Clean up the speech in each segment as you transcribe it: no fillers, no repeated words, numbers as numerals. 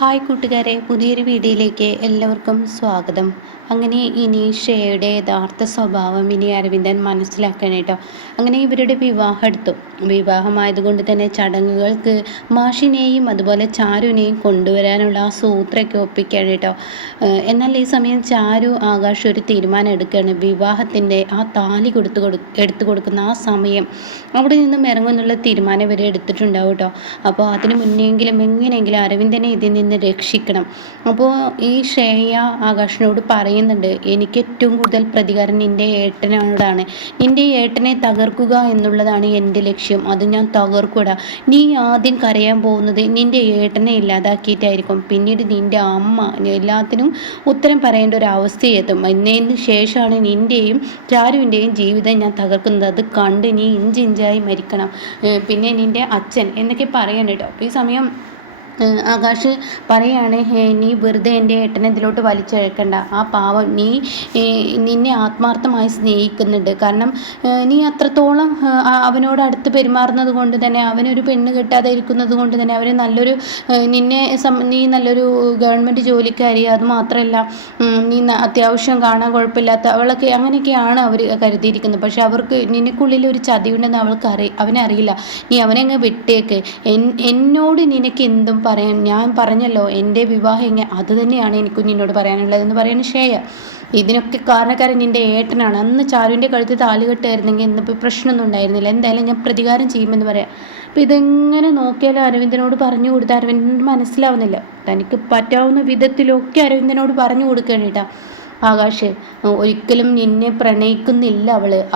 Hi കൂട്ടുകാരെ, പുതിയൊരു വീഡിയോയിലേക്ക് എല്ലാവർക്കും സ്വാഗതം. അങ്ങനെ ഇനി ഷേയുടെ യഥാർത്ഥ സ്വഭാവം ഇനി അരവിന്ദൻ മനസ്സിലാക്കണം കേട്ടോ. അങ്ങനെ ഇവരുടെ വിവാഹം എടുത്തു. വിവാഹമായതുകൊണ്ട് തന്നെ ചടങ്ങുകൾക്ക് മാഷിനെയും അതുപോലെ ചാരുവിനെയും കൊണ്ടുവരാനുള്ള ആ സൂത്രമൊക്കെ ഒപ്പിക്കുകയാണ് കേട്ടോ. എന്നാൽ ഈ സമയം ചാരു ആകാശ് ഒരു തീരുമാനം എടുക്കുകയാണ്. വിവാഹത്തിൻ്റെ ആ താലി എടുത്തു കൊടുക്കുന്ന ആ സമയം അവിടെ നിന്നും ഇറങ്ങുന്നുള്ള തീരുമാനം ഇവർ എടുത്തിട്ടുണ്ടാവും കേട്ടോ. അപ്പോൾ അതിന് മുന്നെങ്കിലും എങ്ങനെയെങ്കിലും അരവിന്ദനെ ഇതിൽ നിന്ന് രക്ഷിക്കണം. അപ്പോൾ ഈ ശ്രേയ ആകാശിനോട് പറയുന്നുണ്ട്, എനിക്ക് ഏറ്റവും കൂടുതൽ പ്രതികാരം നിൻ്റെ ഏട്ടനോടാണ്. നിൻ്റെ ഏട്ടനെ തകർക്കുക എന്നുള്ളതാണ് എൻ്റെ ലക്ഷ്യം. അത് ഞാൻ തകർക്കൂടാ. നീ ആദ്യം കരയാൻ പോകുന്നത് നിൻ്റെ ഏട്ടനെ ഇല്ലാതാക്കിയിട്ടായിരിക്കും. പിന്നീട് നിൻ്റെ അമ്മ എല്ലാത്തിനും ഉത്തരം പറയേണ്ട ഒരു അവസ്ഥയെത്തും. എന്നതിന് ശേഷമാണ് നിൻ്റെയും ചാരുവിൻ്റെയും ജീവിതം ഞാൻ തകർക്കുന്നത്. അത് കണ്ട് നീ ഇഞ്ചിഞ്ചായി മരിക്കണം. പിന്നെ നിൻ്റെ അച്ഛൻ എന്നൊക്കെ പറയണം കേട്ടോ. അപ്പോൾ ഈ സമയം ആകാശ് പറയാണ്, നീ വെറുതെ എൻ്റെ ഏട്ടനെ ഇതിലോട്ട് വലിച്ചഴക്കണ്ട. ആ പാവം നിന്നെ ആത്മാർത്ഥമായി സ്നേഹിക്കുന്നുണ്ട്. കാരണം നീ അത്രത്തോളം അവനോട് അടുത്ത് പെരുമാറുന്നത് കൊണ്ട് തന്നെ, അവനൊരു പെണ്ണ് കെട്ടാതെ ഇരിക്കുന്നത് കൊണ്ട് തന്നെ അവർ നല്ലൊരു നീ നല്ലൊരു ഗവൺമെൻറ് ജോലിക്കാരി, അതുമാത്രമല്ല നീ അത്യാവശ്യം കാണാൻ കുഴപ്പമില്ലാത്ത അവളൊക്കെ, അങ്ങനെയൊക്കെയാണ് അവർ കരുതിയിരിക്കുന്നത്. പക്ഷെ അവർക്ക് നിനക്കുള്ളിൽ ഒരു ചതിയുണ്ടെന്ന് അവനറിയില്ല. നീ അവനെ അങ്ങ് വിട്ടേക്ക്. എന്നോട് നിനക്ക് എന്തും പറയാൻ, ഞാൻ പറഞ്ഞല്ലോ എൻ്റെ വിവാഹം അത് തന്നെയാണ് എനിക്ക് നിന്നോട് പറയാനുള്ളതെന്ന് പറയുന്ന ശ്രേയ. ഇതിനൊക്കെ കാരണക്കാരൻ നിൻ്റെ ഏട്ടനാണ്. അന്ന് ചാരുവിൻ്റെ കഴുത്തിൽ താലി കെട്ടായിരുന്നെങ്കിൽ ഇന്നിപ്പോൾ പ്രശ്നമൊന്നും ഉണ്ടായിരുന്നില്ല. എന്തായാലും ഞാൻ പ്രതികാരം ചെയ്യുമെന്ന് പറയാം. അപ്പോൾ ഇതെങ്ങനെ നോക്കിയാലും അരവിന്ദനോട് പറഞ്ഞു കൊടുത്താൽ അരവിന്ദന് മനസ്സിലാവുന്നില്ല. തനിക്ക് പറ്റാവുന്ന വിധത്തിലൊക്കെ അരവിന്ദനോട് പറഞ്ഞു കൊടുക്കുകയാണ് കേട്ടോ. ആകാശ് ഒരിക്കലും നിന്നെ പ്രണയിക്കുന്നില്ല.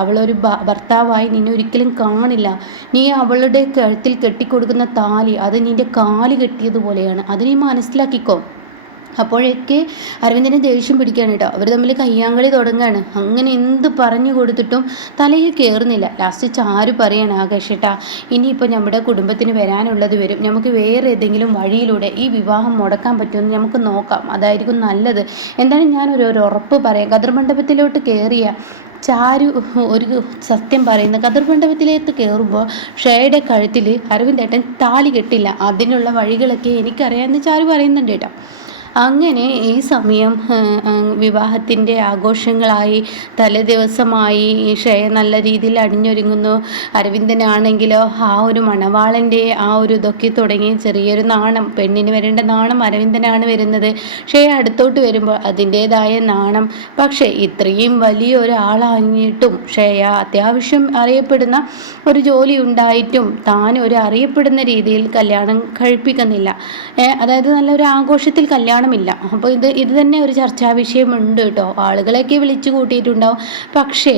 അവളൊരു ഭർത്താവായി നിന്നെ ഒരിക്കലും കാണില്ല. നീ അവളുടെ കഴുത്തിൽ കെട്ടിക്കൊടുക്കുന്ന താലി അത് നിൻ്റെ കാല് കെട്ടിയതുപോലെയാണ്. അത് നീ മനസ്സിലാക്കിക്കോ. അപ്പോഴേക്ക് അരവിന്ദനെ ദേഷ്യം പിടിക്കുകയാണ് കേട്ടോ. അവർ തമ്മിൽ കയ്യാങ്കളി തുടങ്ങുകയാണ്. അങ്ങനെ എന്ത് പറഞ്ഞു കൊടുത്തിട്ടും തലയിൽ കയറുന്നില്ല. ലാസ്റ്റ് ചാരു പറയാണ്, ആകാശേട്ടാ ഇനിയിപ്പോൾ നമ്മുടെ കുടുംബത്തിന് വരാനുള്ളത് വരും. നമുക്ക് വേറെ ഏതെങ്കിലും വഴിയിലൂടെ ഈ വിവാഹം മുടക്കാൻ പറ്റുമെന്ന് നമുക്ക് നോക്കാം. അതായിരിക്കും നല്ലത്. എന്തായാലും ഞാനൊരു ഉറപ്പ് പറയാം. കതിർമണ്ഡപത്തിലോട്ട് കയറിയ ചാരു ഒരു സത്യം പറയുന്നത്, കതിർമണ്ഡപത്തിലേക്ക് കയറുമ്പോൾ ഷേയുടെ കഴുത്തിൽ അരവിന്ദേട്ടൻ താലി കെട്ടില്ല. അതിനുള്ള വഴികളൊക്കെ എനിക്കറിയാമെന്ന് ചാരു പറയുന്നുണ്ട് കേട്ടോ. അങ്ങനെ ഈ സമയം വിവാഹത്തിൻ്റെ ആഘോഷങ്ങളായി തലേദിവസമായി ഷേയ നല്ല രീതിയിൽ അണിഞ്ഞൊരുങ്ങുന്നു. അരവിന്ദനാണെങ്കിലോ ആ ഒരു മണവാളൻ്റെ ആ ഒരു ഇതൊക്കെ തുടങ്ങി. ചെറിയൊരു നാണം, പെണ്ണിന് വരേണ്ട നാണം അരവിന്ദനാണ് വരുന്നത്. ഷേയ അടുത്തോട്ട് വരുമ്പോൾ അതിൻ്റേതായ നാണം. പക്ഷേ ഇത്രയും വലിയൊരാളായിട്ടും ഷേയ അത്യാവശ്യം അറിയപ്പെടുന്ന ഒരു ജോലി ഉണ്ടായിട്ടും താൻ ഒരു അറിയപ്പെടുന്ന രീതിയിൽ കല്യാണം കഴിപ്പിക്കുന്നില്ല. അതായത് നല്ലൊരു ആഘോഷത്തിൽ കല്യാണമില്ല. അപ്പോൾ ഇത് തന്നെ ഒരു ചർച്ചാ വിഷയമുണ്ട് കേട്ടോ. ആളുകളെയൊക്കെ വിളിച്ചു കൂട്ടിയിട്ടുണ്ടാവും. പക്ഷേ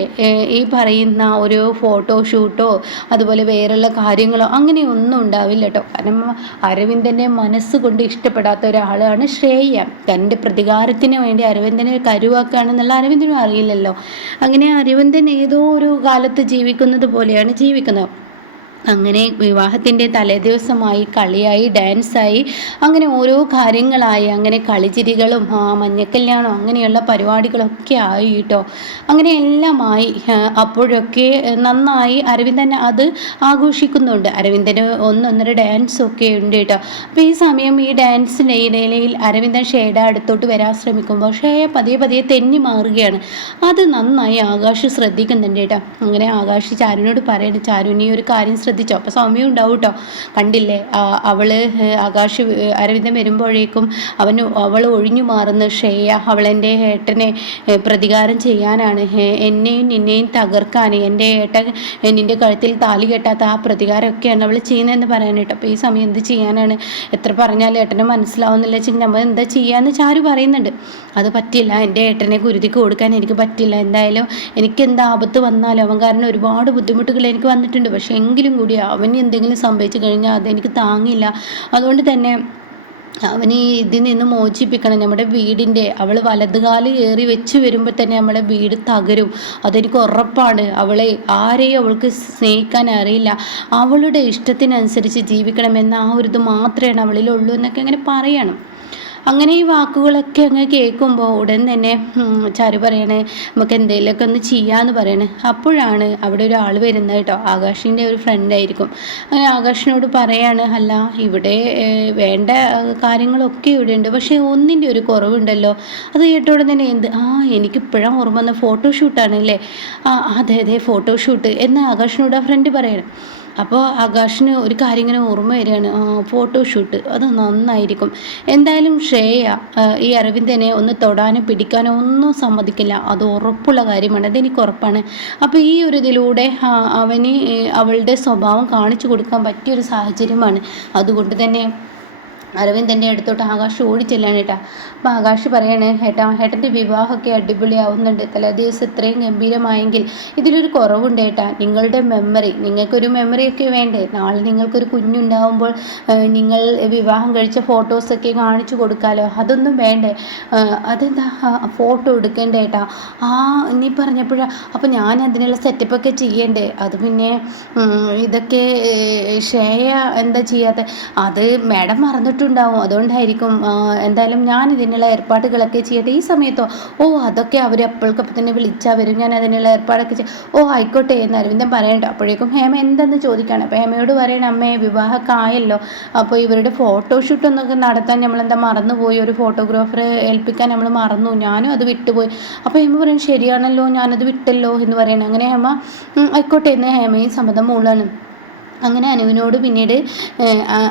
ഈ പറയുന്ന ഒരു ഫോട്ടോഷൂട്ടോ അതുപോലെ വേറെയുള്ള കാര്യങ്ങളോ അങ്ങനെയൊന്നും ഉണ്ടാവില്ല കേട്ടോ. കാരണം അരവിന്ദനെ മനസ്സുകൊണ്ട് ഇഷ്ടപ്പെടാത്ത ഒരാളാണ് ശ്രേയ. തൻ്റെ പ്രതികാരത്തിന് വേണ്ടി അരവിന്ദനെ കരുവാക്കുകയാണെന്നുള്ള അരവിന്ദനും അറിയില്ലല്ലോ. അങ്ങനെ അരവിന്ദൻ ഏതോ ഒരു കാലത്ത് ജീവിക്കുന്നത് പോലെയാണ് ജീവിക്കുന്നത്. അങ്ങനെ വിവാഹത്തിൻ്റെ തലേദിവസമായി കളിയായി, ഡാൻസായി, അങ്ങനെ ഓരോ കാര്യങ്ങളായി. അങ്ങനെ കളിച്ചിരികളും മഞ്ഞക്കല്യാണം അങ്ങനെയുള്ള പരിപാടികളൊക്കെ ആയി കേട്ടോ. അങ്ങനെ എല്ലാമായി. അപ്പോഴൊക്കെ നന്നായി അരവിന്ദൻ അത് ആഘോഷിക്കുന്നുണ്ട്. അരവിന്ദന് ഒന്നൊന്നര ഡാൻസൊക്കെ ഉണ്ട് കേട്ടോ. അപ്പോൾ ഈ സമയം ഈ ഡാൻസിൻ്റെ ഇടയിൽ അരവിന്ദൻ ഷേയുടെ അടുത്തോട്ട് വരാൻ ശ്രമിക്കുമ്പോൾ ഷേയ പതിയെ തെന്നി മാറുകയാണ്. അത് നന്നായി ആകാശ് ശ്രദ്ധിക്കുന്നുണ്ട് കേട്ടോ. അങ്ങനെ ആകാശ് ചാരുവിനോട് പറയണം, ചാരുവിന് ഈ ഒരു കാര്യം ശ്രദ്ധിച്ചോ? അപ്പോൾ സൗമ്യം ഉണ്ടാവും കേട്ടോ. കണ്ടില്ലേ ആകാശ് അരവിന്ദൻ വരുമ്പോഴേക്കും അവൾ ഒഴിഞ്ഞു മാറുന്ന ഷേയ അവളെൻ്റെ ഏട്ടനെ പ്രതികാരം ചെയ്യാനാണ്, എന്നെയും നിന്നെയും തകർക്കാൻ, എൻ്റെ ഏട്ടൻ നിൻ്റെ കഴുത്തിൽ താലി കെട്ടാത്ത ആ പ്രതികാരമൊക്കെയാണ് അവൾ ചെയ്യുന്നതെന്ന് പറയാൻ കേട്ടോ. അപ്പോൾ ഈ സമയം എന്ത് ചെയ്യാനാണ്? എത്ര പറഞ്ഞാലും ഏട്ടനെ മനസ്സിലാവുന്നില്ല വെച്ചെങ്കിൽ നമ്മൾ എന്താ ചെയ്യാമെന്ന് ചാരു പറയുന്നുണ്ട്. അത് പറ്റില്ല, എൻ്റെ ഏട്ടനെ കുരുതിക്ക് കൊടുക്കാൻ എനിക്ക് പറ്റില്ല. എന്തായാലും എനിക്ക് എന്താ ആപത്ത് വന്നാലും അവൻ കാരണം ഒരുപാട് ബുദ്ധിമുട്ടുകൾ എനിക്ക് വന്നിട്ടുണ്ട്. പക്ഷേ എങ്കിലും കൂടി അവന് എന്തെങ്കിലും സംഭവിച്ചു കഴിഞ്ഞാൽ അതെനിക്ക് താങ്ങില്ല. അതുകൊണ്ട് തന്നെ അവന് ഇതിൽ നിന്ന് മോചിപ്പിക്കണം. നമ്മുടെ വീടിൻ്റെ അവൾ വലതുകാല് കയറി വെച്ച് വരുമ്പോൾ തന്നെ നമ്മുടെ വീട് തകരും. അതെനിക്ക് ഉറപ്പാണ്. ആരെയും അവൾക്ക് സ്നേഹിക്കാൻ അറിയില്ല. അവളുടെ ഇഷ്ടത്തിനനുസരിച്ച് ജീവിക്കണമെന്ന ആ ഒരു ഇത് മാത്രമേ അവളിലുള്ളൂ എന്നൊക്കെ അങ്ങനെ പറയണം. അങ്ങനെ ഈ വാക്കുകളൊക്കെ അങ്ങ് കേൾക്കുമ്പോൾ ഉടൻ തന്നെ ചാരു പറയണേ നമുക്ക് എന്തെങ്കിലുമൊക്കെ ഒന്ന് ചെയ്യാമെന്ന് പറയണേ. അപ്പോഴാണ് അവിടെ ഒരാൾ വരുന്നത് കേട്ടോ. ആകാശിൻ്റെ ഒരു ഫ്രണ്ടായിരിക്കും. അങ്ങനെ ആകാശിനോട് പറയാണ്, അല്ല ഇവിടെ വേണ്ട കാര്യങ്ങളൊക്കെ ഇവിടെ ഉണ്ട്, പക്ഷേ ഒന്നിൻ്റെ ഒരു കുറവുണ്ടല്ലോ. അത് കേട്ടോടെ തന്നെ എനിക്കിപ്പോഴാണ് ഓർമ്മ വന്ന ഫോട്ടോഷൂട്ടാണ് അല്ലേ? അതെ അതെ ഫോട്ടോഷൂട്ട് എന്ന് ആകാശിനോട് ആ ഫ്രണ്ട് പറയണം. അപ്പോൾ ആകാശിന് ഒരു കാര്യം ഇങ്ങനെ ഓർമ്മ വരികയാണ്, ഫോട്ടോഷൂട്ട് അത് നന്നായിരിക്കും. എന്തായാലും ശ്രേയ ഈ അരവിന്ദനെ ഒന്ന് തൊടാനോ പിടിക്കാനോ ഒന്നും സമ്മതിക്കില്ല, അത് ഉറപ്പുള്ള കാര്യമാണ്, അതെനിക്ക് ഉറപ്പാണ്. അപ്പോൾ ഈ ഒരു ഇതിലൂടെ അവന് അവളുടെ സ്വഭാവം കാണിച്ചു കൊടുക്കാൻ പറ്റിയൊരു സാഹചര്യമാണ്. അതുകൊണ്ട് തന്നെ അരവിന്ദൻ്റെ അടുത്തോട്ട് ആകാശ് ഓടിച്ചെല്ലാണ് കേട്ടാ. അപ്പോൾ ആകാശ് പറയണേ, ഏട്ടൻ്റെ വിവാഹമൊക്കെ അടിപൊളിയാവുന്നുണ്ട്, തലേദിവസം ഇത്രയും ഗംഭീരമായെങ്കിൽ ഇതിലൊരു കുറവുണ്ട് ഏട്ടാ, നിങ്ങളുടെ മെമ്മറി. നിങ്ങൾക്കൊരു മെമ്മറിയൊക്കെ വേണ്ടേ? നാളെ നിങ്ങൾക്കൊരു കുഞ്ഞുണ്ടാവുമ്പോൾ നിങ്ങൾ വിവാഹം കഴിച്ച ഫോട്ടോസൊക്കെ കാണിച്ചു കൊടുക്കാമല്ലോ, അതൊന്നും വേണ്ടേ? അതെന്താ ഫോട്ടോ എടുക്കേണ്ടേ ഏട്ടാ? നീ പറഞ്ഞപ്പോഴാണ്. അപ്പോൾ ഞാൻ അതിനുള്ള സെറ്റപ്പൊക്കെ ചെയ്യണ്ടേ? അത് പിന്നെ ഇതൊക്കെ ശ്രേയ എന്താ ചെയ്യാത്ത? അത് മാഡം മറന്നിട്ടുണ്ടാവും, അതുകൊണ്ടായിരിക്കും. എന്തായാലും ഞാൻ ഇതിനുള്ള ഏർപ്പാടുകളൊക്കെ ചെയ്യട്ടെ. ഈ സമയത്തോ? അതൊക്കെ അവർ അപ്പോഴേക്കപ്പം തന്നെ വിളിച്ചാൽ വരും, ഞാൻ അതിനുള്ള ഏർപ്പാടൊക്കെ ആയിക്കോട്ടെ എന്ന് അരവിന്ദൻ പറയണ്ട. അപ്പോഴേക്കും ഹേമ എന്തെന്ന് ചോദിക്കുകയാണ്. അപ്പോൾ ഹേമയോട് പറയണം, അമ്മേ വിവാഹമൊക്കെ ആയല്ലോ, അപ്പോൾ ഇവരുടെ ഫോട്ടോഷൂട്ടൊന്നൊക്കെ നടത്താൻ നമ്മളെന്താ മറന്നുപോയി, ഒരു ഫോട്ടോഗ്രാഫറെ ഏൽപ്പിക്കാൻ നമ്മൾ മറന്നു, ഞാനും അത് വിട്ടുപോയി. അപ്പോൾ ഹേമ പറയും, ശരിയാണല്ലോ ഞാനത് വിട്ടല്ലോ എന്ന് പറയണം. അങ്ങനെ ഹേമ ആയിക്കോട്ടെ എന്ന് ഹേമയും സമ്മതം മൂളാണ്. അങ്ങനെ അനുവിനോട് പിന്നീട്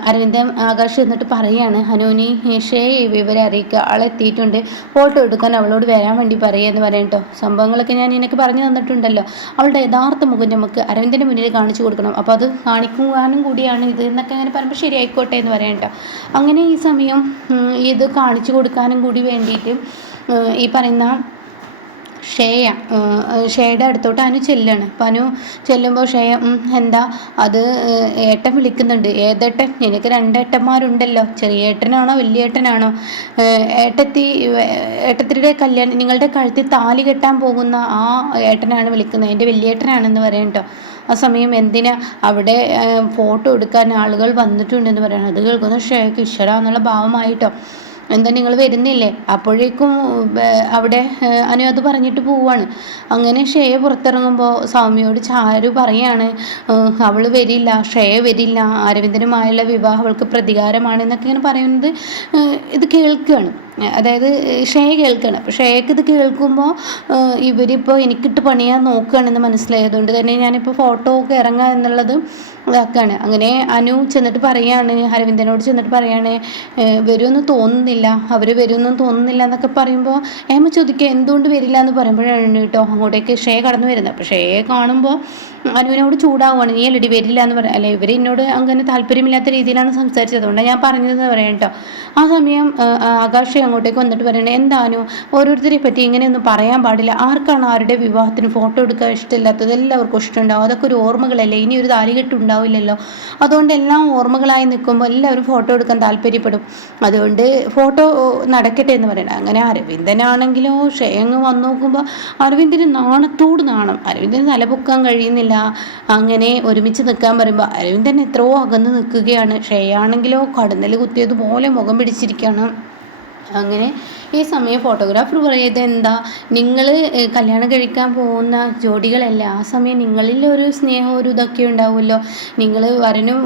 അരവിന്ദൻ ആകാശ് എന്നിട്ട് പറയാണ്, അനുവിന് ഷേയെ വിവരം അറിയിക്കുക, ആളെത്തിയിട്ടുണ്ട്, ഫോട്ടോ എടുക്കാൻ അവളോട് വരാൻ വേണ്ടി പറയുക പറയാം കേട്ടോ. സംഭവങ്ങളൊക്കെ ഞാൻ നിനക്ക് പറഞ്ഞു തന്നിട്ടുണ്ടല്ലോ. അവളുടെ യഥാർത്ഥ മുഖം നമുക്ക് അരവിന്ദൻ്റെ മുന്നിൽ കാണിച്ചു കൊടുക്കണം, അപ്പോൾ അത് കാണിക്കുവാനും കൂടിയാണ് ഇത് എന്നൊക്കെ അങ്ങനെ പറയുമ്പോൾ ശരി ആയിക്കോട്ടെ എന്ന് പറയാം കേട്ടോ. അങ്ങനെ ഈ സമയം ഇത് കാണിച്ചു കൊടുക്കാനും കൂടി വേണ്ടിയിട്ട് ഈ പറയുന്ന ഷേയുടെ അടുത്തോട്ട് അനു ചെല്ലാണ്. അപ്പം അനു ചെല്ലുമ്പോൾ ഷേയ എന്താ അത് ഏട്ടൻ വിളിക്കുന്നുണ്ട്. ഏതേട്ടൻ? എനിക്ക് രണ്ടേട്ടന്മാരുണ്ടല്ലോ, ചെറിയ ഏട്ടനാണോ വലിയ ഏട്ടനാണോ? ഏട്ടത്തിയുടെ കല്യാണം, നിങ്ങളുടെ കഴുത്തിൽ താലി കെട്ടാൻ പോകുന്ന ആ ഏട്ടനാണ് വിളിക്കുന്നത്, എൻ്റെ വലിയ ഏട്ടനാണെന്ന് പറയാം കേട്ടോ. ആ സമയം എന്തിനാ അവിടെ ഫോട്ടോ എടുക്കാൻ ആളുകൾ വന്നിട്ടുണ്ടെന്ന് പറയണം. അത് കേൾക്കുന്ന ഷേക്ക് ഈശ്വര എന്നുള്ള ഭാവമായിട്ടോ. എന്താ നിങ്ങൾ വരുന്നില്ലേ? അപ്പോഴേക്കും അവിടെ അനു അത് പറഞ്ഞിട്ട് പോവാണ്. അങ്ങനെ ശ്രേയ പുറത്തിറങ്ങുമ്പോൾ സൗമ്യയോട് ചാരു പറയാണ്, അവൾ വരില്ല, ശ്രേയ വരില്ല, അരവിന്ദനുമായുള്ള വിവാഹം അവൾക്ക് പ്രതികാരമാണ് എന്നൊക്കെ ഇങ്ങനെ പറയുന്നത് ഇത് കേൾക്കുകയാണ്. അതായത് ശ്രേയ കേൾക്കുകയാണ്. അപ്പോൾ ശ്രേയക്ക് ഇത് കേൾക്കുമ്പോൾ ഇവരിപ്പോൾ എനിക്കിട്ട് പണിയാൻ നോക്കുകയാണെന്ന് മനസ്സിലായതുകൊണ്ട് തന്നെ ഞാനിപ്പോൾ ഫോട്ടോ ഒക്കെ ഇറങ്ങുക എന്നുള്ളത് ഇതാക്കുകയാണ്. അങ്ങനെ അനു ചെന്നിട്ട് പറയാണ്, അരവിന്ദനോട് ചെന്നിട്ട് പറയാണ്, വരുമെന്ന് തോന്നുന്നില്ല, അവർ വരുമെന്നും തോന്നുന്നില്ല എന്നൊക്കെ പറയുമ്പോൾ ഏമ ചോദിക്കുക എന്തുകൊണ്ട് വരില്ല എന്ന് പറയുമ്പോഴാണ് കേട്ടോ അങ്ങോട്ടേക്ക് ശ്രേയ കടന്നു വരുന്നത്. അപ്പോൾ ശ്രേയെ കാണുമ്പോൾ അനുവിനോട് ചൂടാവുകയാണ്, നീ അല്ലടി വരില്ല എന്ന് പറയാം. അല്ലെ ഇവർ എന്നോട് അങ്ങനെ താല്പര്യമില്ലാത്ത രീതിയിലാണ് സംസാരിച്ചത്, അതുകൊണ്ടാണ് ഞാൻ പറഞ്ഞതെന്ന് പറയാം കേട്ടോ. ആ സമയം ആകാശ് അങ്ങോട്ടേക്ക് വന്നിട്ട് പറയണേ, എന്താനു ഓരോരുത്തരെ പറ്റി ഇങ്ങനെയൊന്നും പറയാൻ പാടില്ല, ആർക്കാണ് ആരുടെ വിവാഹത്തിന് ഫോട്ടോ എടുക്കാൻ ഇഷ്ടമില്ലാത്തത്? എല്ലാവർക്കും ഇഷ്ടമുണ്ടാവും, അതൊക്കെ ഒരു ഓർമ്മകളല്ലേ, ഇനി ഒരു താലികെട്ടുണ്ടാവില്ലല്ലോ, അതുകൊണ്ട് എല്ലാം ഓർമ്മകളായി നിൽക്കുമ്പോൾ എല്ലാവരും ഫോട്ടോ എടുക്കാൻ താല്പര്യപ്പെടും, അതുകൊണ്ട് ഫോട്ടോ നടക്കട്ടെ എന്ന് പറയണം. അങ്ങനെ അരവിന്ദനാണെങ്കിലോ ഷേയങ്ങ് വന്നു നോക്കുമ്പോൾ അരവിന്ദന് നാണത്തോട് നാണം, അരവിന്ദന് തലപൊക്കാൻ കഴിയുന്നില്ല. അങ്ങനെ ഒരുമിച്ച് നിൽക്കാൻ പറയുമ്പോൾ അരവിന്ദൻ എത്രയോ അകന്ന് നിൽക്കുകയാണ്. ഷേയാണെങ്കിലോ കടന്നൽ കുത്തിയതുപോലെ മുഖം പിടിച്ചിരിക്കുകയാണ്. അങ്ങനെ ഈ സമയം ഫോട്ടോഗ്രാഫർ പറയുന്നത് എന്താ, നിങ്ങൾ കല്യാണം കഴിക്കാൻ പോകുന്ന ജോഡികളല്ല, ആ സമയം നിങ്ങളിൽ ഒരു സ്നേഹം ഒരു ഇതൊക്കെ ഉണ്ടാവുമല്ലോ, നിങ്ങൾ വരനും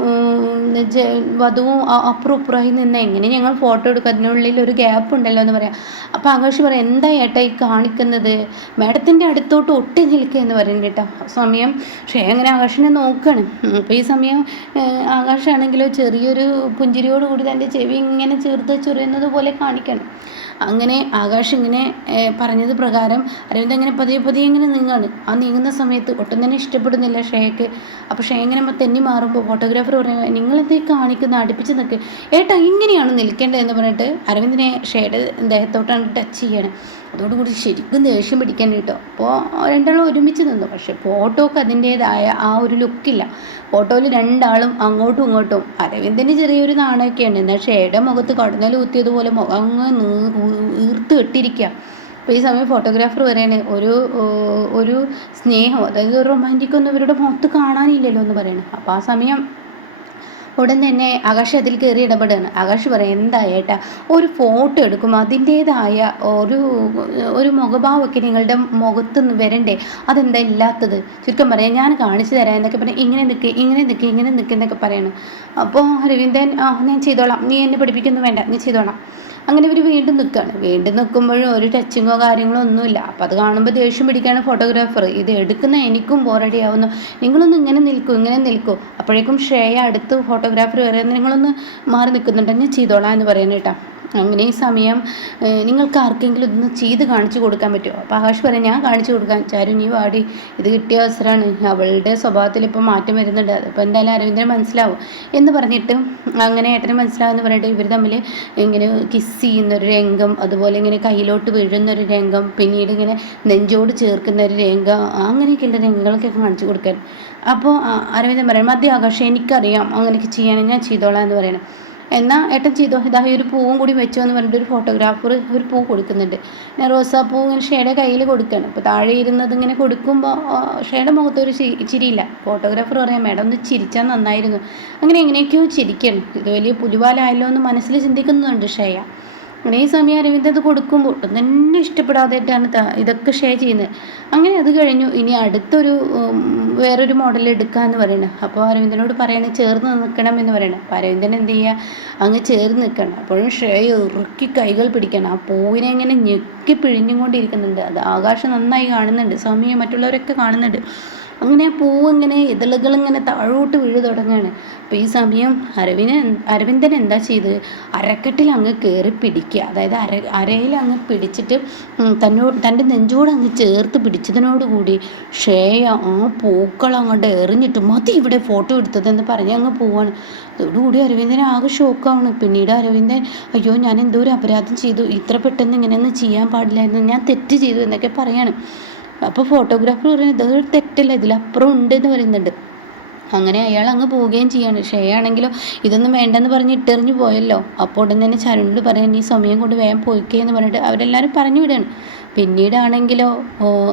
വധുവും അപ്പുറപ്പുറമായി നിന്ന് എങ്ങനെ ഞങ്ങൾ ഫോട്ടോ എടുക്കുക, അതിനുള്ളിൽ ഒരു ഗ്യാപ്പ് ഉണ്ടല്ലോ എന്ന് പറയാം. അപ്പോൾ ആകാശ് പറയാം, എന്താ ഏട്ടാ ഈ കാണിക്കുന്നത്, മാഡത്തിൻ്റെ അടുത്തോട്ട് ഒട്ടി നിൽക്കുക എന്ന് പറയുന്നത് കേട്ടോ. സമയം പക്ഷേ അങ്ങനെ ആകാശിനെ നോക്കുകയാണ്. അപ്പോൾ ഈ സമയം ആകാശാണെങ്കിലോ ചെറിയൊരു പുഞ്ചിരിയോടുകൂടി തൻ്റെ ചെവി ഇങ്ങനെ ചേർത്ത് ചൊറിയുന്നത് പോലെ കാണിക്കണം. അങ്ങനെ ആകാശ് ഇങ്ങനെ പറഞ്ഞത് പ്രകാരം അരവിന്ദ് അങ്ങനെ പതിയെ ഇങ്ങനെ നീങ്ങാണ്. ആ നീങ്ങുന്ന സമയത്ത് ഒട്ടും തന്നെ ഇഷ്ടപ്പെടുന്നില്ല ഷേക്ക്. അപ്പോൾ ഷേ ഇങ്ങനെ തെന്നി മാറുമ്പോൾ ഫോട്ടോഗ്രാഫർ പറയുക, നിങ്ങളെന്തേ കാണിക്കുന്ന, അടുപ്പിച്ച് നിൽക്ക് ഏട്ടാ, ഇങ്ങനെയാണ് നിൽക്കേണ്ടതെന്ന് പറഞ്ഞിട്ട് അരവിന്ദിനെ ഷേയുടെ ദേഹത്തോട്ടാണ് ടച്ച് ചെയ്യണം. അതോടുകൂടി ശരിക്കും ദേഷ്യം പിടിക്കാൻ കേട്ടോ. അപ്പോൾ രണ്ടാളും ഒരുമിച്ച് നിന്നു. പക്ഷെ ഫോട്ടോക്ക് അതിൻ്റേതായ ആ ഒരു ലുക്കില്ല. ഫോട്ടോയിൽ രണ്ടാളും അങ്ങോട്ടും ഇങ്ങോട്ടും, അരവിന്ദന് ചെറിയൊരു നാണമൊക്കെയാണ്, എന്നാൽ ഷേയുടെ മുഖത്ത് കടന്നൽ കുത്തിയതുപോലെ മുഖം അങ്ങ് ഈർത്ത് കെട്ടിരിക്കുക. അപ്പോൾ ഈ സമയം ഫോട്ടോഗ്രാഫർ പറയണേ, ഒരു സ്നേഹം, അതായത് ഒരു റൊമാൻറ്റിക് ഒന്നും ഇവരുടെ മുഖത്ത് കാണാനില്ലല്ലോ എന്ന് പറയണേ. അപ്പോൾ ആ സമയം ഉടൻ തന്നെ ആകാശ് അതിൽ കയറി ഇടപെടുകയാണ്. ആകാശ് പറയും, എന്താ ഏട്ടാ, ഒരു ഫോട്ടോ എടുക്കുമ്പോൾ അതിൻ്റേതായ ഒരു ഒരു മുഖഭാവമൊക്കെ നിങ്ങളുടെ മുഖത്തുനിന്ന് വരണ്ടേ, അതെന്താ ഇല്ലാത്തത്? ചുരുക്കം പറയാം, ഞാൻ കാണിച്ചു തരാം എന്നൊക്കെ പറഞ്ഞാൽ ഇങ്ങനെ നിൽക്കുക എന്നൊക്കെ പറയണം. അപ്പോൾ അരവിന്ദൻ, ഞാൻ ചെയ്തോളാം, നീ എന്നെ പഠിപ്പിക്കൊന്നും വേണ്ട, നീ ചെയ്തോളാം. അങ്ങനെ ഇവർ വീണ്ടും നിൽക്കുകയാണ്. വീണ്ടും നിൽക്കുമ്പോഴും ഒരു ടച്ചിങ്ങോ കാര്യങ്ങളോ ഒന്നുമില്ല. അപ്പോൾ അത് കാണുമ്പോൾ ദേഷ്യം പിടിക്കുകയാണ് ഫോട്ടോഗ്രാഫർ. ഇത് എടുക്കുന്ന എനിക്കും ബോറടി ആവുന്നു, നിങ്ങളൊന്ന് ഇങ്ങനെ നിൽക്കൂ. അപ്പോഴേക്കും ശ്രേയ അടുത്ത് ഫോട്ടോഗ്രാഫർ പറയുന്നത്, നിങ്ങളൊന്ന് മാറി നിൽക്കുന്നുണ്ട്, ഞാൻ ചെയ്തോളാം എന്ന് പറയുന്നത് കേട്ടോ. അങ്ങനെ ഈ സമയം നിങ്ങൾക്ക് ആർക്കെങ്കിലും ഇതൊന്ന് ചെയ്ത് കാണിച്ചു കൊടുക്കാൻ പറ്റുമോ? അപ്പോൾ ആകാശ് പറയാം, ഞാൻ കാണിച്ചു കൊടുക്കാം, ചാരു നീ വാടി, ഇത് കിട്ടിയ അവസരമാണ്, അവളുടെ സ്വഭാവത്തിൽ ഇപ്പോൾ മാറ്റം വരുന്നുണ്ട്, അപ്പോൾ എന്തായാലും അരവിന്ദന് മനസ്സിലാവും എന്ന് പറഞ്ഞിട്ട്, അങ്ങനെ ഏട്ടന് മനസ്സിലാവുമെന്ന് പറഞ്ഞിട്ട് ഇവർ തമ്മിൽ ഇങ്ങനെ കിസ് ചെയ്യുന്നൊരു രംഗം, അതുപോലെ ഇങ്ങനെ കയ്യിലോട്ട് വീഴുന്നൊരു രംഗം, പിന്നീട് ഇങ്ങനെ നെഞ്ചോട് ചേർക്കുന്ന ഒരു രംഗം, അങ്ങനെയൊക്കെയുള്ള രംഗങ്ങളൊക്കെ കാണിച്ചു കൊടുക്കാൻ. അപ്പോൾ അരവിന്ദൻ പറയണം, മതി ആകാശം, എനിക്കറിയാം അങ്ങനെയൊക്കെ ചെയ്യാൻ, ഞാൻ ചെയ്തോളാം എന്ന് പറയണം. എന്നാൽ ഏട്ടൻ ചെയ്തോ, ഇതാ ഒരു പൂവും കൂടി വെച്ചോ എന്ന് പറഞ്ഞിട്ട് ഒരു ഫോട്ടോഗ്രാഫർ ഒരു പൂ കൊടുക്കുന്നുണ്ട്. പിന്നെ റോസാപ്പൂ ഇങ്ങനെ ഷേയുടെ കയ്യിൽ കൊടുക്കുകയാണ്. അപ്പോൾ താഴെ ഇരുന്നത് ഇങ്ങനെ കൊടുക്കുമ്പോൾ ഷേയുടെ മുഖത്തൊരു ചിരിയില്ല. ഫോട്ടോഗ്രാഫർ പറയാം, മേഡം ഒന്ന് ചിരിച്ചാൽ നന്നായിരുന്നു. അങ്ങനെ എങ്ങനെയൊക്കെയോ ചിരിക്കണം. ഇത് വലിയ പുലിവാലായല്ലോ എന്ന് മനസ്സിൽ ചിന്തിക്കുന്നുണ്ട് ഷേയ. അങ്ങനെ ഈ സമയം അരവിന്ദ് അത് കൊടുക്കുമ്പോൾ ഒട്ടും തന്നെ ഇഷ്ടപ്പെടാതെയായിട്ടാണ് ഇതൊക്കെ ഷെയർ ചെയ്യുന്നത്. അങ്ങനെ അത് കഴിഞ്ഞു. ഇനി അടുത്തൊരു വേറൊരു മോഡൽ എടുക്കാമെന്ന് പറയണം. അപ്പോൾ അരവിന്ദനോട് പറയണേ ചേർന്ന് നിൽക്കണം എന്ന് പറയണം. അപ്പോൾ അരവിന്ദൻ എന്ത് ചെയ്യുക, അങ്ങ് ചേർന്ന് നിൽക്കണം. അപ്പോഴും ഷെയർ ഇറുക്കി കൈകൾ പിടിക്കണം. ആ പൂവിനെ ഇങ്ങനെ ഞെക്കി പിഴിഞ്ഞും കൊണ്ടിരിക്കുന്നുണ്ട്. അത് ആകാശം നന്നായി കാണുന്നുണ്ട്, സമയം മറ്റുള്ളവരൊക്കെ കാണുന്നുണ്ട്. അങ്ങനെ പൂവ് ഇങ്ങനെ ഇതളുകൾ ഇങ്ങനെ താഴോട്ട് വീഴു തുടങ്ങുകയാണ്. അപ്പോൾ ഈ സമയം അരവിന്ദൻ എന്താ ചെയ്ത്, അരക്കെട്ടിൽ അങ്ങ് കയറി പിടിക്കുക. അതായത് അരയിൽ അങ്ങ് പിടിച്ചിട്ട് തൻ്റെ നെഞ്ചോട് അങ്ങ് ചേർത്ത് പിടിച്ചതിനോടുകൂടി ഷേയ ആ പൂക്കൾ അങ്ങോട്ട് എറിഞ്ഞിട്ട് മതി ഇവിടെ ഫോട്ടോ എടുത്തതെന്ന് പറഞ്ഞ് അങ്ങ് പോവാണ്. അതോടുകൂടി അരവിന്ദൻ ആകെ ഷോക്കാണ്. പിന്നീട് അരവിന്ദൻ, അയ്യോ ഞാൻ എന്തോ ഒരു അപരാധം ചെയ്തു, ഇത്ര പെട്ടെന്ന് ഇങ്ങനെയൊന്നും ചെയ്യാൻ പാടില്ലായിരുന്നു, ഞാൻ തെറ്റ് ചെയ്തു എന്നൊക്കെ പറയാണ്. അപ്പോൾ ഫോട്ടോഗ്രാഫർ പറയുന്നത് ഇതൊരു തെറ്റല്ല, ഇതിലപ്പുറം ഉണ്ട് എന്ന് പറയുന്നുണ്ട്. അങ്ങനെ അയാൾ അങ്ങ് പോവുകയും ചെയ്യാണ്. ഷെയ ആണെങ്കിലോ ഇതൊന്നും വേണ്ടെന്ന് പറഞ്ഞ് ഇട്ടെറിഞ്ഞു പോയല്ലോ. അപ്പോൾ ഉടൻ തന്നെ ചരുണിനോട് പറയാൻ, ഈ സമയം കൊണ്ട് വേഗം പോയിക്കേ എന്ന് പറഞ്ഞിട്ട് അവരെല്ലാവരും പറഞ്ഞു വിടുകയാണ്. പിന്നീടാണെങ്കിലോ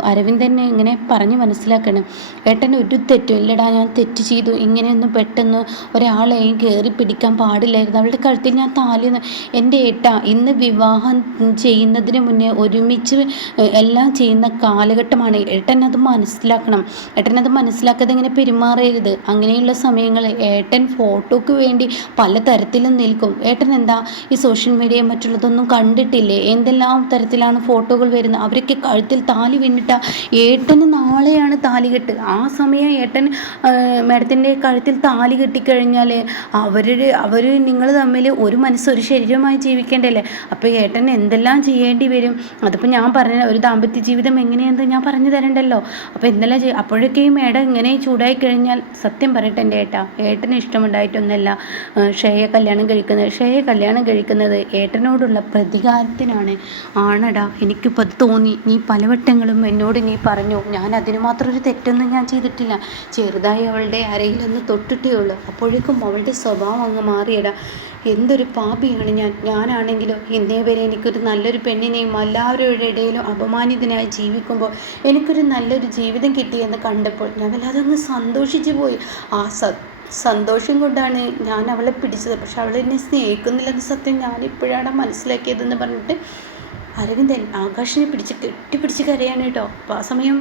അരവിന്ദ് തന്നെ ഇങ്ങനെ പറഞ്ഞ് മനസ്സിലാക്കണം, ഏട്ടൻ ഒരു തെറ്റും ഇല്ലടാ, ഞാൻ തെറ്റ് ചെയ്തു, ഇങ്ങനെയൊന്നും പെട്ടെന്ന് ഒരാളെയും കയറി പിടിക്കാൻ പാടില്ലായിരുന്നു, അവളുടെ കഴുത്തിൽ ഞാൻ താലി, എൻ്റെ ഏട്ടാ ഇന്ന് വിവാഹം ചെയ്യുന്നതിന് മുന്നേ ഒരുമിച്ച് എല്ലാം ചെയ്യുന്ന കാലഘട്ടമാണ്, ഏട്ടൻ അത് മനസ്സിലാക്കണം, ഏട്ടൻ അത് മനസ്സിലാക്കാതെ ഇങ്ങനെ പെരുമാറരുത്. അങ്ങനെയുള്ള സമയങ്ങൾ ഏട്ടൻ ഫോട്ടോക്ക് വേണ്ടി പലതരത്തിലും നിൽക്കും. ഏട്ടൻ എന്താ ഈ സോഷ്യൽ മീഡിയ മറ്റുള്ളതൊന്നും കണ്ടിട്ടില്ലേ, എന്തെല്ലാം തരത്തിലാണ് ഫോട്ടോകൾ വരുന്നത്, അവരൊക്കെ കഴുത്തിൽ താലി വീണിട്ട ഏട്ടന് നാളെയാണ് താലികെട്ട്. ആ സമയം ഏട്ടൻ മേഡത്തിൻ്റെ കഴുത്തിൽ താലി കെട്ടിക്കഴിഞ്ഞാൽ അവർ നിങ്ങൾ തമ്മിൽ ഒരു മനസ്സ് ഒരു ശരീരമായി ജീവിക്കേണ്ടല്ലേ. അപ്പോൾ ഏട്ടൻ എന്തെല്ലാം ചെയ്യേണ്ടി വരും, അതിപ്പോൾ ഞാൻ പറഞ്ഞ ഒരു ദാമ്പത്യ ജീവിതം എങ്ങനെയെന്ന് ഞാൻ പറഞ്ഞു തരണ്ടല്ലോ. അപ്പോൾ എന്തെല്ലാം അപ്പോഴൊക്കെയും മേഡം ഇങ്ങനെ ചൂടായി കഴിഞ്ഞാൽ, സത്യം പറയട്ടെ എൻ്റെ ഏട്ടന് ഇഷ്ടമുണ്ടായിട്ടൊന്നുമല്ല ഷെയയെ കല്യാണം കഴിക്കുന്നത് ഏട്ടനോടുള്ള പ്രതികാരത്തിനാണ്. ആണടാ, എനിക്കിപ്പോൾ അത് തോന്നി, നീ പലവട്ടങ്ങളും എന്നോട് നീ പറഞ്ഞു, ഞാൻ അതിന് മാത്രം ഒരു തെറ്റൊന്നും ഞാൻ ചെയ്തിട്ടില്ല, ചെറുതായി അവളുടെ അരയിലൊന്ന് തൊട്ടിട്ടേ ഉള്ളൂ, അപ്പോഴേക്കും അവളുടെ സ്വഭാവം അങ്ങ് മാറിയടാ, എന്തൊരു പാപിയാണ് ഞാനാണെങ്കിലോ ഇന്നേ വരെ എനിക്കൊരു നല്ലൊരു പെണ്ണിനെയും എല്ലാവരുടെ ഇടയിലും അപമാനിതനായി ജീവിക്കുമ്പോൾ എനിക്കൊരു നല്ലൊരു ജീവിതം കിട്ടിയെന്ന് കണ്ടപ്പോൾ ഞാൻ വല്ലാതെ അങ്ങ് സന്തോഷിച്ചു പോയി. ആ സന്തോഷം കൊണ്ടാണ് ഞാൻ അവളെ പിടിച്ചത്, പക്ഷെ അവൾ എന്നെ സ്നേഹിക്കുന്നില്ലെന്ന് സത്യം ഞാനിപ്പോഴാണ് മനസ്സിലാക്കിയതെന്ന് പറഞ്ഞിട്ട് അരവിന്ദൻ ആകാശിനെ കെട്ടിപ്പിടിച്ച് കരയാണ് കേട്ടോ. അപ്പോൾ ആ സമയം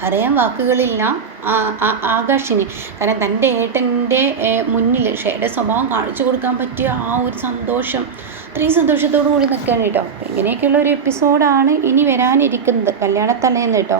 പറയാൻ വാക്കുകളില്ല ആകാശിന്. കാരണം തൻ്റെ ഏട്ടൻ്റെ മുന്നിൽ ഷെയറുടെ സ്വഭാവം കാണിച്ചു കൊടുക്കാൻ പറ്റിയ ആ ഒരു സന്തോഷം, അത്രയും സന്തോഷത്തോടു കൂടി നിൽക്കുകയാണ് കേട്ടോ. അപ്പോൾ ഇങ്ങനെയൊക്കെയുള്ള ഒരു എപ്പിസോഡാണ് ഇനി വരാനിരിക്കുന്നത്, കല്യാണത്തലേന്ന് കേട്ടോ.